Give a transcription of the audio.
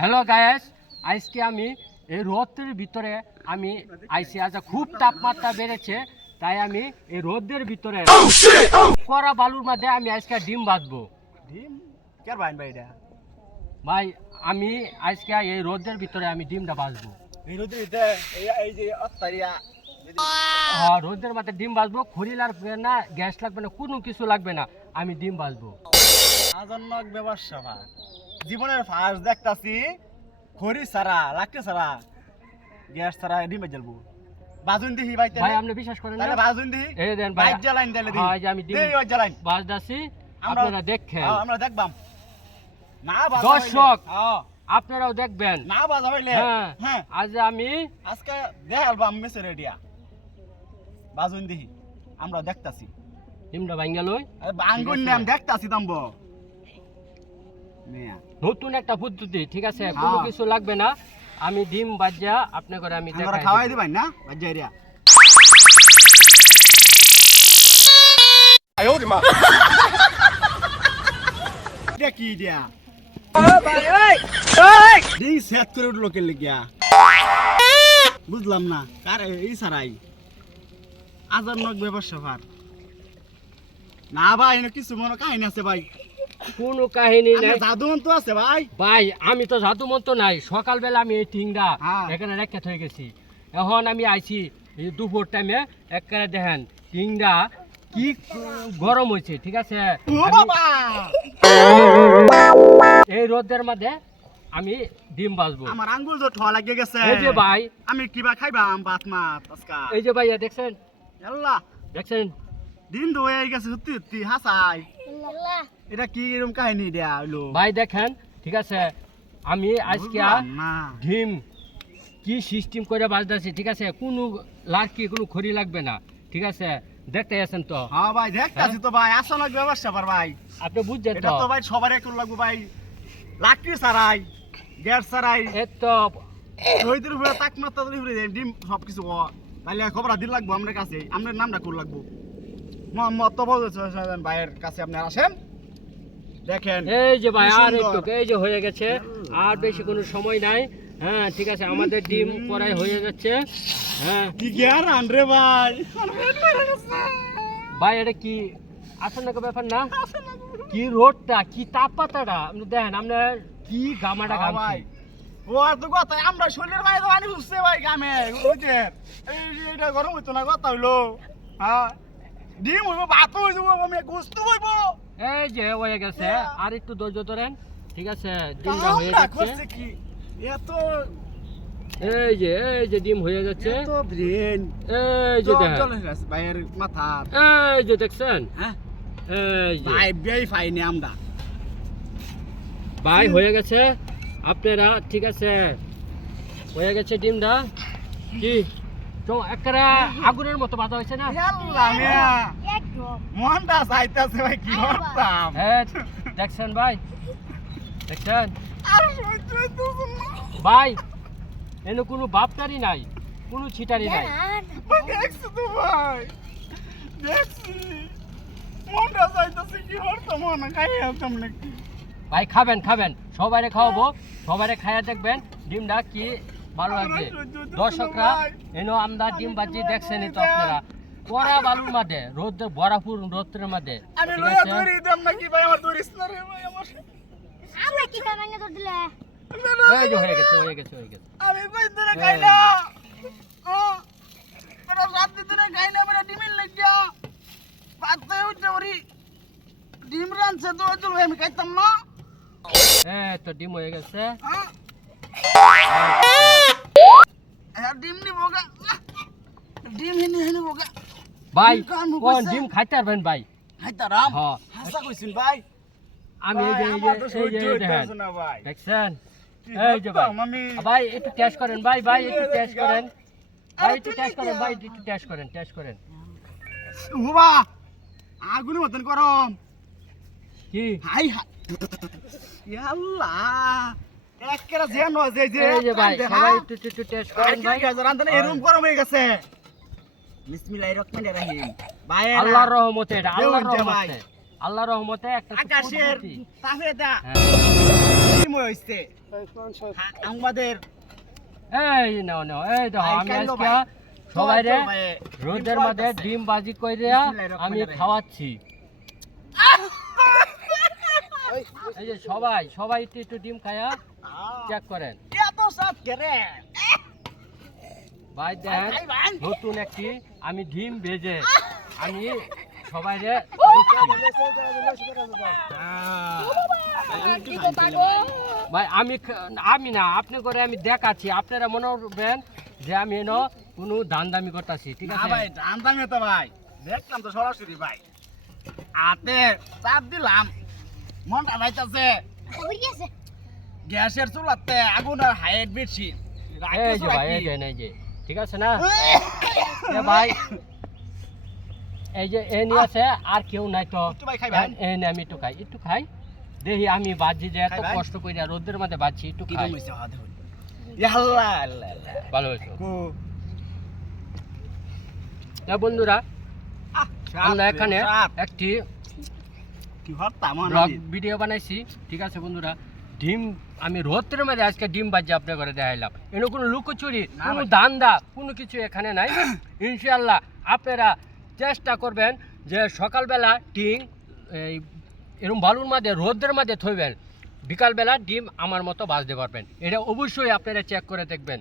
Hello guys, আজকে আমি এই রোদের ভিতরে আমি আইছি। আজ খুব তাপমাত্রা বেড়েছে, তাই আমি এই রোদের ভিতরে কড়া বালুর মধ্যে আমি আজকে ডিম বাঁধবো। ডিম কেন বাইন ভাই এটা? ভাই আমি আজকে এই রোদের ভিতরে আমি ডিমটা বাঁধবো। এই রোদে এই যে অত্তারিয়া হ্যাঁ, রোদের মধ্যে ডিম বাঁধবো। খড়ি লাগবে না, গ্যাস লাগবে না, কোনো কিছু লাগবে না, আমি ডিম বাঁধবো। আজন্নক ব্যবসা ভাই জীবনের ফার্স্ট দেখতাছি খড়ি ছাড়া লাকড়ি ছাড়া গ্যাস ছাড়া ডিম জ্বালবো। বাজুন দিহি ভাই ভাই আপনি বিশ্বাস করেন না? তাহলে বাজুন দিহি এই দেন ভাই, বাইক জ্বালাইন দিলে হ্যাঁ এই যে আমি ডিম দেই ওই জ্বালাইন বাঁধতাছি, আপনারা দেখেন। আমরা দেখবাম না বাজা দর্শক হ্যাঁ আপনারাও দেখবেন। না বাজা হইলে হ্যাঁ হ্যাঁ আজ আমি আজকে দেখালবাম মেসে রেডিয়া বাজুন দিহি আমরা দেখতাছি ডিমটা ভাঙ্গা লই। আঙ্গুন নাম দেখতাছি তাম্ব মিয়া নতুন একটা পদ্ধতি, ঠিক আছে? কোনো কিছু লাগবে না, আমি ডিম বাজ্জা আপনি করে আমি আমরা দেখাই খাওয়াই দিব। দিবাই না বাজারিয়া এটা কি দিয়া ভাই ওই এই সেট করে উঠলো কে লিগিয়া বুঝলাম না কার এই সারাই আজানক ব্যবসা ভার না ভাই এনে কিছু মনে কাহিনী আছে ভাই কোনো কাহিনী নাই জাদুমন তো আছে ভাই ভাই। আমি তো জাদু মন্ত্র নাই, সকালবেলা আমি এই টিংটা হ্যাঁ। এখানে রেখে হয়ে গেছি। এখন আমি আইছি এই দুপুর টাইমে, একবারে দেখেন টিংটা কি গরম হয়েছে, ঠিক আছে? ও আমি বাবা এই রোদের মধ্যে আমি ডিম বাজবো। আমার আঙ্গুল তো ঠোয়া লাগিয়ে গেছে এই যে ভাই, আমি কিবা খাইবাম বাত মাত আজকা এই যে ভাইয়া দেখছেন, আল্লাহ দেখছেন? দিন তো হয়ে গেছে সত্যি সত্যি হাসাই এটা কি এরকম কাহিনী দেয়া হইলো ভাই দেখেন, ঠিক আছে? আমি আজকে বুঝলাম না ডিম কি সিস্টেম করে বাজতেছি, ঠিক আছে? কোনো লাড়কি কোনো খড়ি লাগবে না, ঠিক আছে? দেখতে আছেন তো? হ্যাঁ ভাই দেখতাছি তো ভাই আসনক ব্যবসা পার ভাই আপনি বুঝছেন এটা তো? তো ভাই সবার একটু লাগবে ভাই লাকড়ি ছাড়াই গ্যাস ছাড়াই এতো রোহিতের উপরে তাপমাত্রা উপরে ডিম সবকিছু তাহলে খবর দিন লাগবো আপনার কাছে আপনার নামটা কোন লাগবো মোহাম্মদ তফাজ্জল হোসেন ভাইয়ের কাছে আপনার আসেন দেখেন এই যে ভাই, কি আর সুন্দর। একটু এই যে হয়ে গেছে, আর বেশি কোনো সময় নাই। হ্যাঁ ঠিক আছে, আমাদের ডিম কড়াই হয়ে যাচ্ছে। হ্যাঁ কি গিয়ার আনরে ভাই ভাই, এটা কি আসানক ব্যাপার না? কি রোদটা, কি তাপমাত্রাটা আপনি দেখেন, আপনার কি গামাটা হ্যাঁ গামছি। ভাই ও আর তো কথা আমরা শরীরের বাইরে পানি উঠছে ভাই গামে বুঝছে এই যে এটা গরম হইতো না কথা হইলো হ্যাঁ ডিম হইব ভাত হইব আমি গোস্ত হইব এই যে হয়ে গেছে, আর একটু ধৈর্য ধরেন, ঠিক আছে? ডিমটা হয়ে কামটা যাচ্ছে। করছে কি এত এই যে ডিম হয়ে যাচ্ছে। এত ব্রেন এই যে দেখেন, চলে গেছে ভাইয়ের মাথা এই যে দেখছেন, হ্যাঁ এই যে ভাই বেই ফাইনি আমরা ভাই হয়ে গেছে আপনারা, ঠিক আছে? হয়ে গেছে ডিমটা। কি তো একটা আগুনের মতো বাধা হয়েছে না? আল্লাহ মিয়া মনটা চাইতাছে ভাই কি করতাম হ্যাঁ দেখছেন ভাই, দেখছেন আর সহ্য হইতেছে না ভাই? এনে কোনো বাপটারি নাই, কোনো ছিটারি নাই। ভাই দেখছি তো ভাই দেখছি মনটা চাইতাছে কি করতাম মনে খাই হেলতাম নাকি ভাই খাবেন খাবেন, সবাইরে খাওয়াবো, সবাইরে খাইয়া দেখবেন ডিমটা কি ভালো লাগছে। দর্শকরা এনো আমরা ডিম বাজি দেখছেনই তো আপনারা, কড়া বালুর মাঝে রোদ, বরাপুর রোদের মাঝে, আমি ঠিক লয়া আছে? ধরি দাম নাকি ভাই আমার ধরিস না রে ভাই আমার আমরা কি কামাইনে তো দিলে এই যে হয়ে গেছে হয়ে গেছে হয়ে গেছে। আমি ভাই ধরে খাই না ও তোরা রাত ধরে খাই না মেরা ডিমের লাগিয়া পাতে উঠে ওরি ডিম রানছে তো চল আমি খাইতাম না হ্যাঁ তো ডিম হয়ে গেছে। হ্যাঁ ডিম নিবো গা ডিম হিনি বোগা ভাই ডিম কামড় কোন করছে? ডিম খাইতে পারবেন ভাই? খাইতারাম হ্যাঁ হাসা কইছিন ভাই আমি এই যে এই আমার তো যে এই সহ্য যে দেখেন, হইতাছে না ভাই দেখছেন? কি এই যে ভাই, করতাম আমি ভাই একটু টেস্ট করেন ভাই, ভাই একটু টেস্ট করেন, ভাই আরে একটু তুই টেস্ট করেন, কি ভাই একটু টেস্ট করেন, টেস্ট করেন। বাবা আগুনের মতন গরম কি হাই হাই আল্লাহ একেরা যেন যে যে এই যে ভাই, কান্দে, সবাই হ্যাঁ? একটু টেস্ট আর করেন কি ভাই। গেছে রান্দনে এরকম গরম হয়ে গেছে বিসমিল্লাহির রহমানির রহিম ভাই আল্লাহর রহমতে, এটা আল্লাহর দেউন যে ভাই। রহমতে। আল্লাহ রহমতে একটা তো আকাশের পদ্ধতি। তাপে দা হ্যাঁ। কি মনে হইছে আমাদের এই নাও নাও এই দেখো আমি আইকাইলো আজকে ভাই। সবাই রে তো ভাই, রোদের ডিম মধ্যে খাওয়াইতাছে। ডিম বাজি কইরা বিসমিল্লাহির রহমানির আমি রহিম। খাওয়াচ্ছি এই যে সবাই সবাই একটু একটু ডিম খায়া চেক করেন এত সব করে ভাই দেন ভাই, ভাই। নতুন একটি আমি ডিম ভেজে আমি সবাই রে ভাই আমি না আপনি করে আমি দেখাচ্ছি আপনারা মনে করবেন যে আমি এনো কোনো দান দামি করতেছি ঠিক না আছে ভাই জানতাম তো ভাই দেখলাম তো সরাসরি ভাই হাতে চাপ দিলাম মনটা ভাইতাছে ওই গেছে গ্যাসের চুলাতে আগুনের হাইট বেশি এই যে ভাই এই যে এই যে ঠিক আছে না এ ভাই এই যে এ নিয়ে আছে আর কেউ নাই তো একটু ভাই খাইবেন? এই নে আমি একটু খাই দেখি আমি বাজি যে এত খাইবেন? কষ্ট করে রোদের মধ্যে বাজি একটু কি খাই হইছে হাতে আল্লাহ আল্লাহ ভালো হয়েছে কো বন্ধুরা আহ আমরা এখানে একটি কি হতাম ব্লগ ভিডিও বানাইছি ঠিক আছে বন্ধুরা ডিম আমি রোদের মধ্যে আজকে ডিম বাজি আপনার করে দেখাইলাম এনে কোনো লুকোচুরি না কোনো ভাই। দান্দা কোনো কিছু এখানে নাই ইনশাআল্লাহ আপনারা চেষ্টা করবেন যে সকালবেলা ডিম এই এরকম বালুর মাঝে রোদের মাঝে থইবেন বিকালবেলা ডিম আমার মতো বাজতে পারবেন এটা অবশ্যই আপনারা চেক করে দেখবেন